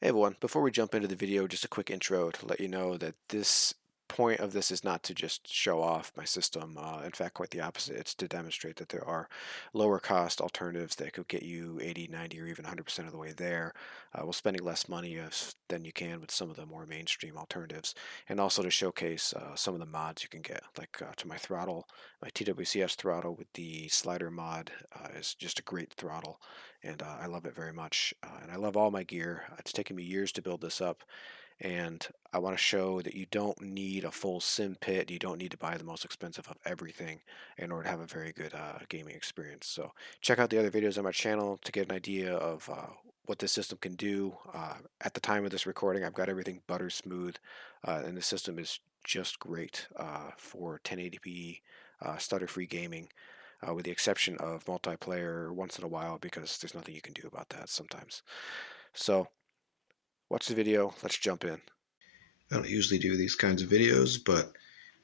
Hey everyone, before we jump into the video, just a quick intro to let you know that this point of this is not to just show off my system. In fact, quite the opposite. It's to demonstrate that there are lower cost alternatives that could get you 80, 90, or even 100% of the way there while spending less money than you can with some of the more mainstream alternatives. And also to showcase some of the mods you can get, like to my throttle, my TWCS throttle with the slider mod is just a great throttle, and I love it very much. And I love all my gear. It's taken me years to build this up, and I want to show that you don't need a full sim pit. You don't need to buy the most expensive of everything in order to have a very good gaming experience. So check out the other videos on my channel to get an idea of what this system can do. At the time of this recording, I've got everything butter smooth, and the system is just great for 1080p stutter-free gaming, with the exception of multiplayer once in a while because there's nothing you can do about that sometimes. So watch the video, let's jump in. I don't usually do these kinds of videos, but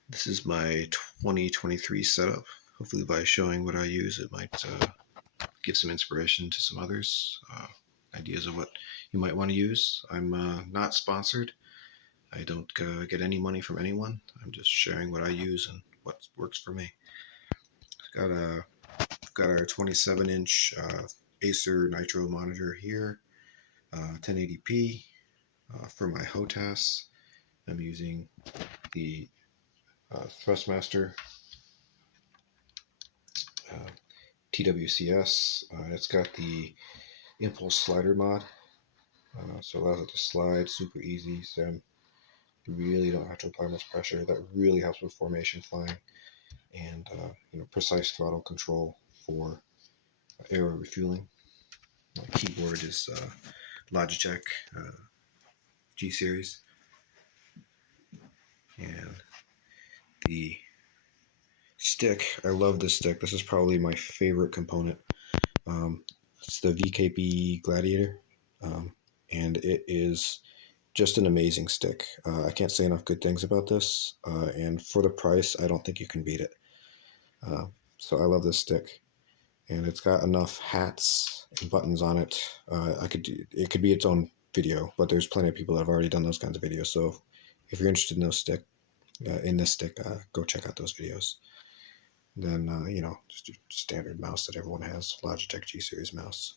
this is my 2023 setup. Hopefully by showing what I use, it might give some inspiration to some others, ideas of what you might want to use. I'm not sponsored. I don't get any money from anyone. I'm just sharing what I use and what works for me. Got our 27-inch Acer Nitro monitor here, 1080p for my HOTAS. I'm using the Thrustmaster uh, TWCS. It's got the impulse slider mod, so it allows it to slide super easy. So you really don't have to apply much pressure. That really helps with formation flying and precise throttle control for aero refueling. My keyboard is Logitech G series, and the stick. I love this stick. This is probably my favorite component. It's the VKB Gladiator, and it is just an amazing stick. I can't say enough good things about this, and for the price, I don't think you can beat it. Uh, so I love this stick, and it's got enough hats and buttons on it. It could be its own video, but there's plenty of people that have already done those kinds of videos. So if you're interested in this stick, go check out those videos. Then just your standard mouse that everyone has, Logitech G Series mouse.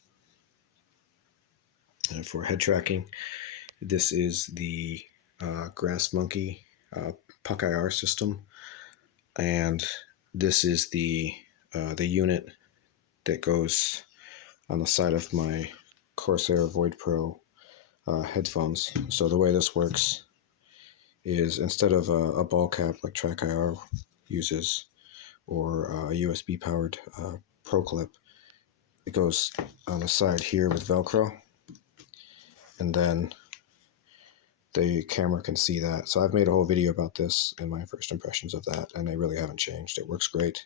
And for head tracking, this is the Grass Monkey Puck IR system, and this is the unit that goes on the side of my Corsair Void Pro headphones. So the way this works is instead of a ball cap like Track IR uses, or a USB powered Pro clip, it goes on the side here with Velcro, and then the camera can see that. So I've made a whole video about this and my first impressions of that, and they really haven't changed. It works great,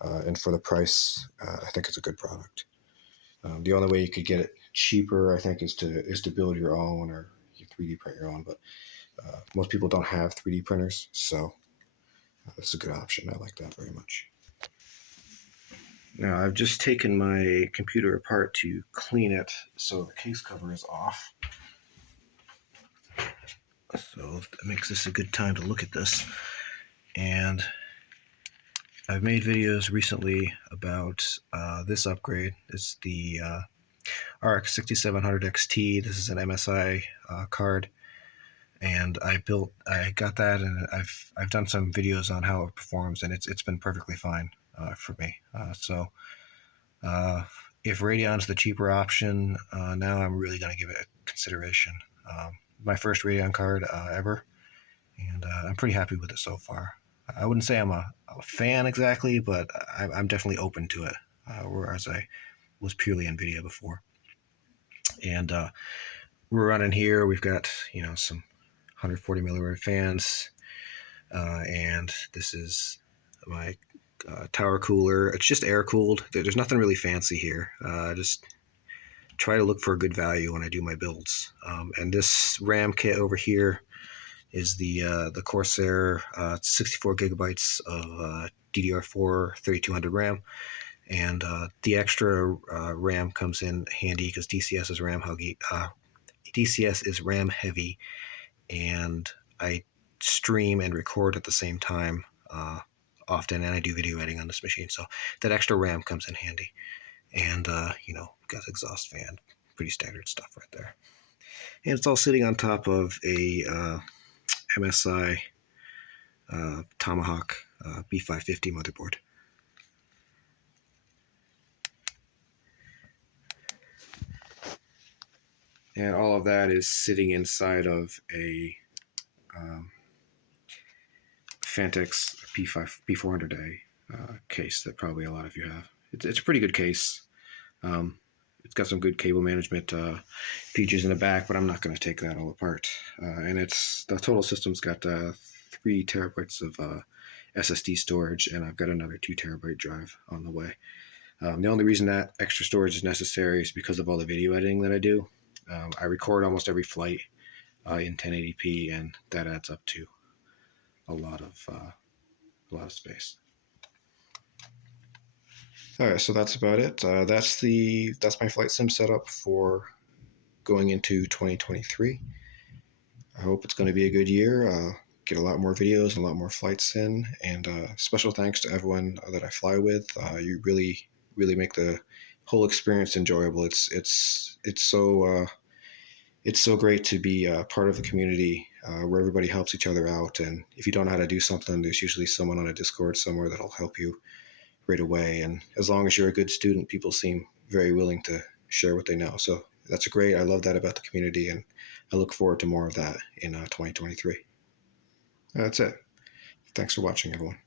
and for the price, I think it's a good product. The only way you could get it cheaper, I think, is to build your own or you 3D print your own. But most people don't have 3D printers, so that's a good option. I like that very much. Now I've just taken my computer apart to clean it, so the case cover is off. So that makes this a good time to look at this. And I've made videos recently about this upgrade. It's the RX 6700 XT. This is an MSI card, and I got that, and I've done some videos on how it performs, and it's been perfectly fine for me. If Radeon's the cheaper option, now I'm really going to give it a consideration. My first Radeon card ever, and I'm pretty happy with it so far. I wouldn't say I'm a fan exactly, but I'm definitely open to it, whereas I was purely NVIDIA before. And we're running here. We've got some 140 millimeter fans, and this is my tower cooler. It's just air cooled. There's nothing really fancy here. Just try to look for a good value when I do my builds. And this RAM kit over here is the Corsair 64 gigabytes of DDR4 3200 RAM, and the extra RAM comes in handy because TCS is RAM huggy. TCS is RAM heavy, and I stream and record at the same time often, and I do video editing on this machine, so that extra RAM comes in handy. And got exhaust fan, pretty standard stuff right there. And it's all sitting on top of a MSI Tomahawk B550 motherboard. And all of that is sitting inside of a Phanteks P400A case that probably a lot of you have. It's a pretty good case. It's got some good cable management features in the back, but I'm not going to take that all apart. And the total system's got 3 terabytes of SSD storage, and I've got another 2 terabyte drive on the way. The only reason that extra storage is necessary is because of all the video editing that I do. I record almost every flight in 1080p, and that adds up to a lot of space. All right, so that's about it. That's my flight sim setup for going into 2023. I hope it's going to be a good year. Get a lot more videos, a lot more flights in, and special thanks to everyone that I fly with. You really make the whole experience enjoyable. It's so great to be part of a community where everybody helps each other out. And if you don't know how to do something, there's usually someone on a Discord somewhere that'll help you right away. And as long as you're a good student, people seem very willing to share what they know. So that's great. I love that about the community, and I look forward to more of that in 2023. That's it. Thanks for watching, everyone.